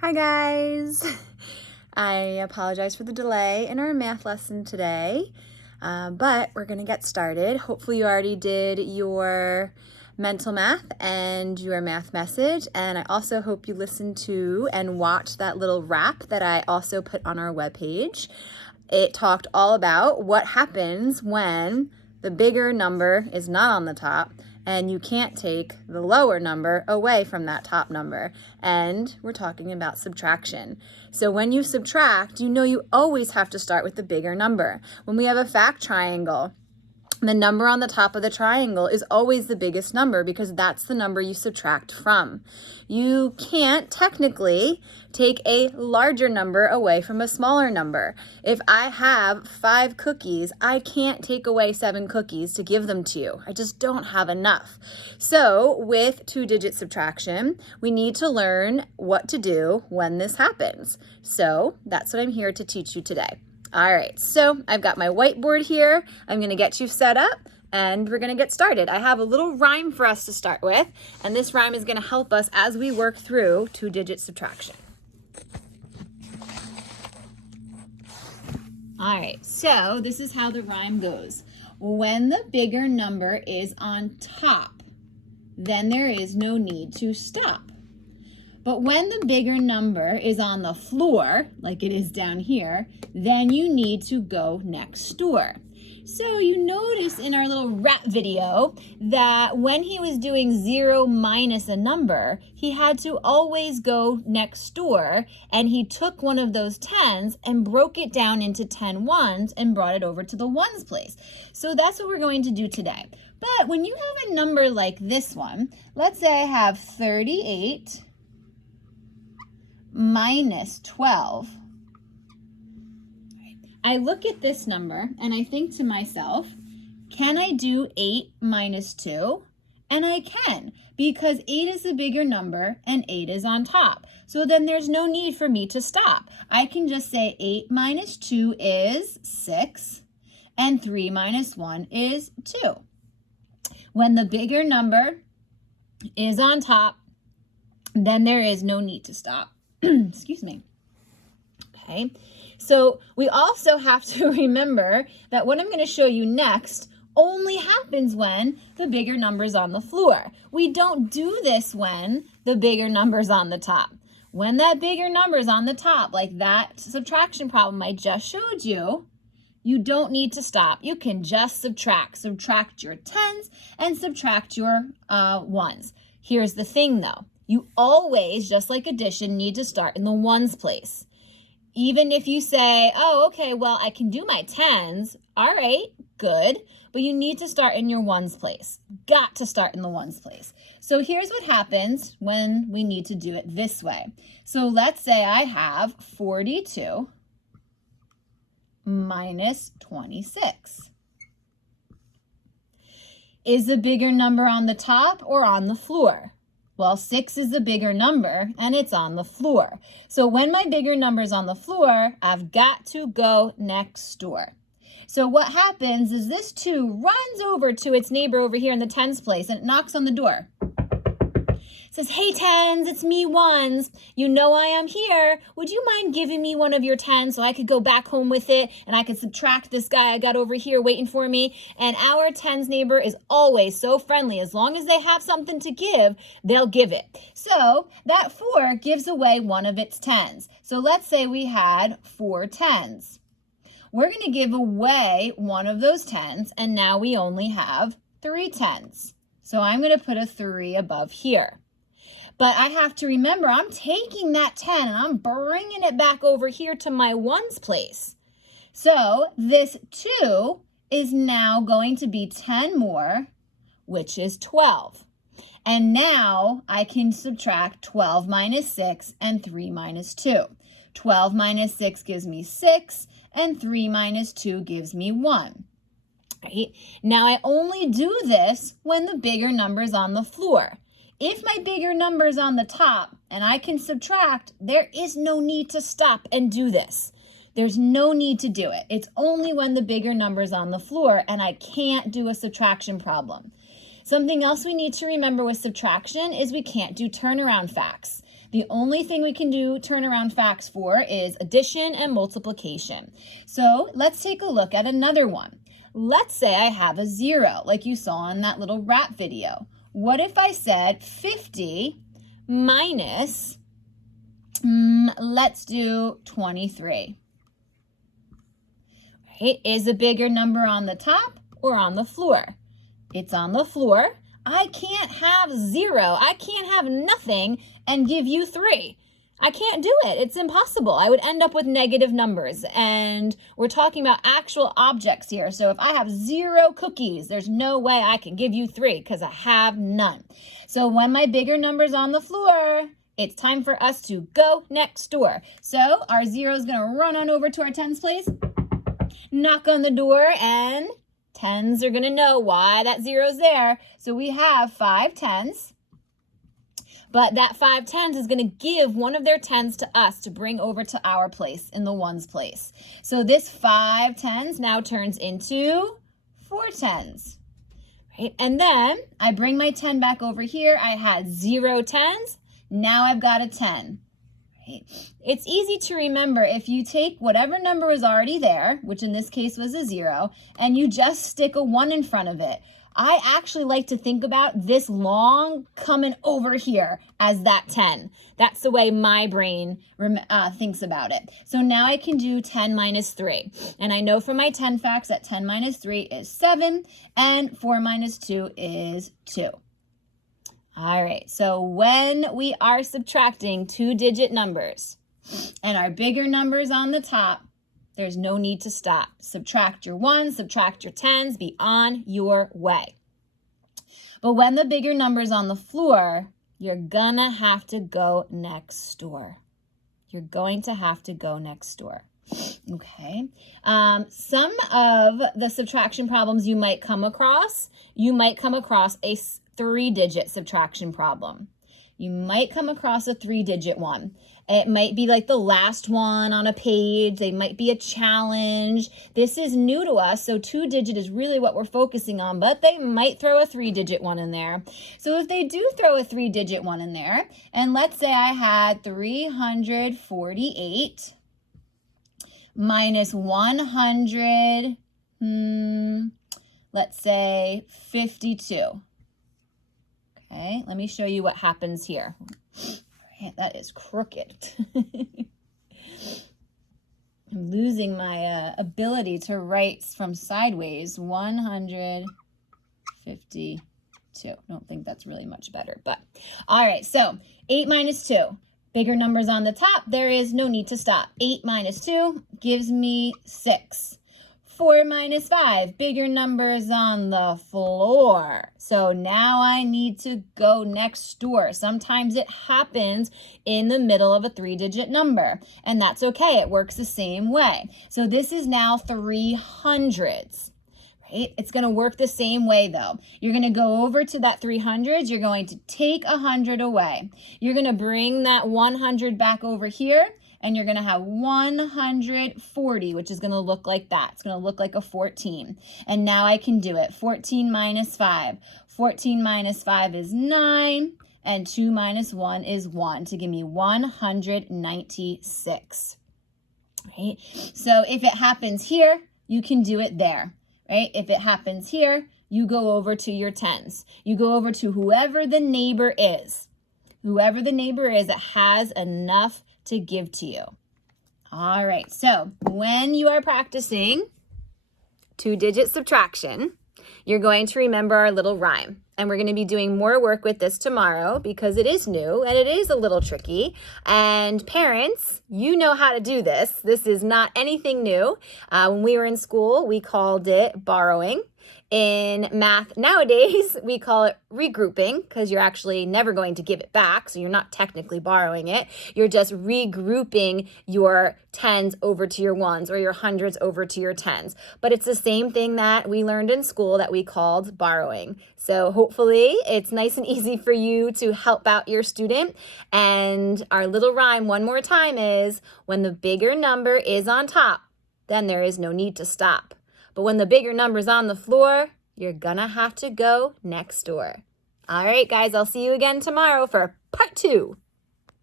Hi guys! I apologize for the delay in our math lesson today, but we're going to get started. Hopefully you already did your mental math and your math message, and I also hope you listened to and watched that little rap that I also put on our webpage. It talked all about what happens when the bigger number is not on the top and you can't take the lower number away from that top number. And we're talking about subtraction. So when you subtract, you know you always have to start with the bigger number. When we have a fact triangle, the number on the top of the triangle is always the biggest number because that's the number you subtract from. You can't technically take a larger number away from a smaller number. If I have 5 cookies, I can't take away 7 cookies to give them to you. I just don't have enough. So with 2-digit subtraction, we need to learn what to do when this happens. So that's what I'm here to teach you today. All right, so I've got my whiteboard here. I'm going to get you set up and we're going to get started. I have a little rhyme for us to start with, and this rhyme is going to help us as we work through 2-digit subtraction. All right, so this is how the rhyme goes. When the bigger number is on top, then there is no need to stop. But when the bigger number is on the floor, like it is down here, then you need to go next door. So you notice in our little rap video that when he was doing 0 minus a number, he had to always go next door, and he took one of those 10s and broke it down into 10 ones and brought it over to the ones place. So that's what we're going to do today. But when you have a number like this one, let's say I have 38 minus 12. I look at this number and I think to myself, can I do 8 minus 2? And I can, because 8 is a bigger number and 8 is on top. So then there's no need for me to stop. I can just say 8 minus 2 is 6 and 3 minus 1 is 2. When the bigger number is on top, then there is no need to stop. Excuse me. Okay, so we also have to remember that what I'm going to show you next only happens when the bigger number's on the floor. We don't do this when the bigger number's on the top. When that bigger number's on the top, like that subtraction problem I just showed you, you don't need to stop. You can just subtract. Subtract your 10s and subtract your 1s. Here's the thing though. You always, just like addition, need to start in the ones place. Even if you say, oh, okay, well, I can do my 10s. All right, good. But you need to start in your ones place. Got to start in the ones place. So here's what happens when we need to do it this way. So let's say I have 42 minus 26. Is the bigger number on the top or on the floor? Well, 6 is the bigger number, and it's on the floor. So when my bigger number's on the floor, I've got to go next door. So what happens is this 2 runs over to its neighbor over here in the 10s place, and it knocks on the door. It says, hey, 10s, it's me, 1s. You know I am here. Would you mind giving me one of your 10s so I could go back home with it, and I could subtract this guy I got over here waiting for me? And our 10s neighbor is always so friendly. As long as they have something to give, they'll give it. So that 4 gives away one of its 10s. So let's say we had 4 10s. We're going to give away one of those 10s, and now we only have 3 10s. So I'm going to put a 3 above here. But I have to remember, I'm taking that 10 and I'm bringing it back over here to my ones place. So this 2 is now going to be 10 more, which is 12. And now I can subtract 12 minus 6 and 3 minus 2. 12 minus 6 gives me 6, and 3 minus 2 gives me 1. Right? Now I only do this when the bigger number is on the floor. If my bigger number is on the top and I can subtract, there is no need to stop and do this. There's no need to do it. It's only when the bigger number is on the floor and I can't do a subtraction problem. Something else we need to remember with subtraction is we can't do turnaround facts. The only thing we can do turnaround facts for is addition and multiplication. So let's take a look at another one. Let's say I have a 0, like you saw in that little rap video. What if I said 50 minus, let's do 23? Right? Is a bigger number on the top or on the floor? It's on the floor. I can't have 0. I can't have nothing and give you 3. I can't do it. It's impossible. I would end up with negative numbers. And we're talking about actual objects here. So if I have 0 cookies, there's no way I can give you 3 because I have none. So when my bigger number's on the floor, it's time for us to go next door. So our 0 is going to run on over to our tens place, knock on the door, and tens are going to know why that 0's there. So we have 5 tens. But that 5 tens is going to give one of their tens to us to bring over to our place in the ones place. So this 5 tens now turns into 4 tens. Right? And then I bring my 10 back over here. I had 0 tens. Now I've got a 10. Right? It's easy to remember if you take whatever number was already there, which in this case was a 0, and you just stick a 1 in front of it. I actually like to think about this long coming over here as that 10. That's the way my brain thinks about it. So now I can do 10 minus 3. And I know from my 10 facts that 10 minus 3 is 7 and 4 minus 2 is 2. All right, so when we are subtracting 2-digit numbers and our bigger numbers on the top, there's no need to stop. Subtract your 1s, subtract your 10s, be on your way. But when the bigger number's on the floor, you're gonna have to go next door. You're going to have to go next door. Okay. Some of the subtraction problems you might come across a 3-digit subtraction problem. You might come across a 3-digit one. It might be like the last one on a page. They might be a challenge. This is new to us, so 2-digit is really what we're focusing on, but they might throw a 3-digit one in there. So if they do throw a 3-digit one in there, and let's say I had 348 minus 100, let's say 52. Okay, let me show you what happens here. That is crooked. I'm losing my ability to write from sideways. 152. Don't think that's really much better, but all right. So 8 minus 2, bigger numbers on the top. There is no need to stop. 8 minus 2 gives me 6. 4 minus 5, bigger numbers on the floor. So now I need to go next door. Sometimes it happens in the middle of a 3-digit number, and that's okay. It works the same way. So this is now 300s. Right? It's going to work the same way though. You're going to go over to that 300s. You're going to take 100 away. You're going to bring that 100 back over here. And you're going to have 140, which is going to look like that. It's going to look like a 14. And now I can do it. 14 minus 5. 14 minus 5 is 9. And 2 minus 1 is 1 to give me 196. Right? So if it happens here, you can do it there. Right? If it happens here, you go over to your tens. You go over to whoever the neighbor is. Whoever the neighbor is that has enough to give to you. All right, so when you are practicing 2-digit subtraction, you're going to remember our little rhyme. And we're going to be doing more work with this tomorrow because it is new and it is a little tricky. And parents, you know how to do this. This is not anything new. When we were in school, we called it borrowing. In math nowadays, we call it regrouping because you're actually never going to give it back. So you're not technically borrowing it. You're just regrouping your tens over to your ones or your hundreds over to your tens. But it's the same thing that we learned in school that we called borrowing. So hopefully it's nice and easy for you to help out your student. And our little rhyme one more time is when the bigger number is on top, then there is no need to stop. But when the bigger number's on the floor, you're gonna have to go next door. All right, guys, I'll see you again tomorrow for part 2.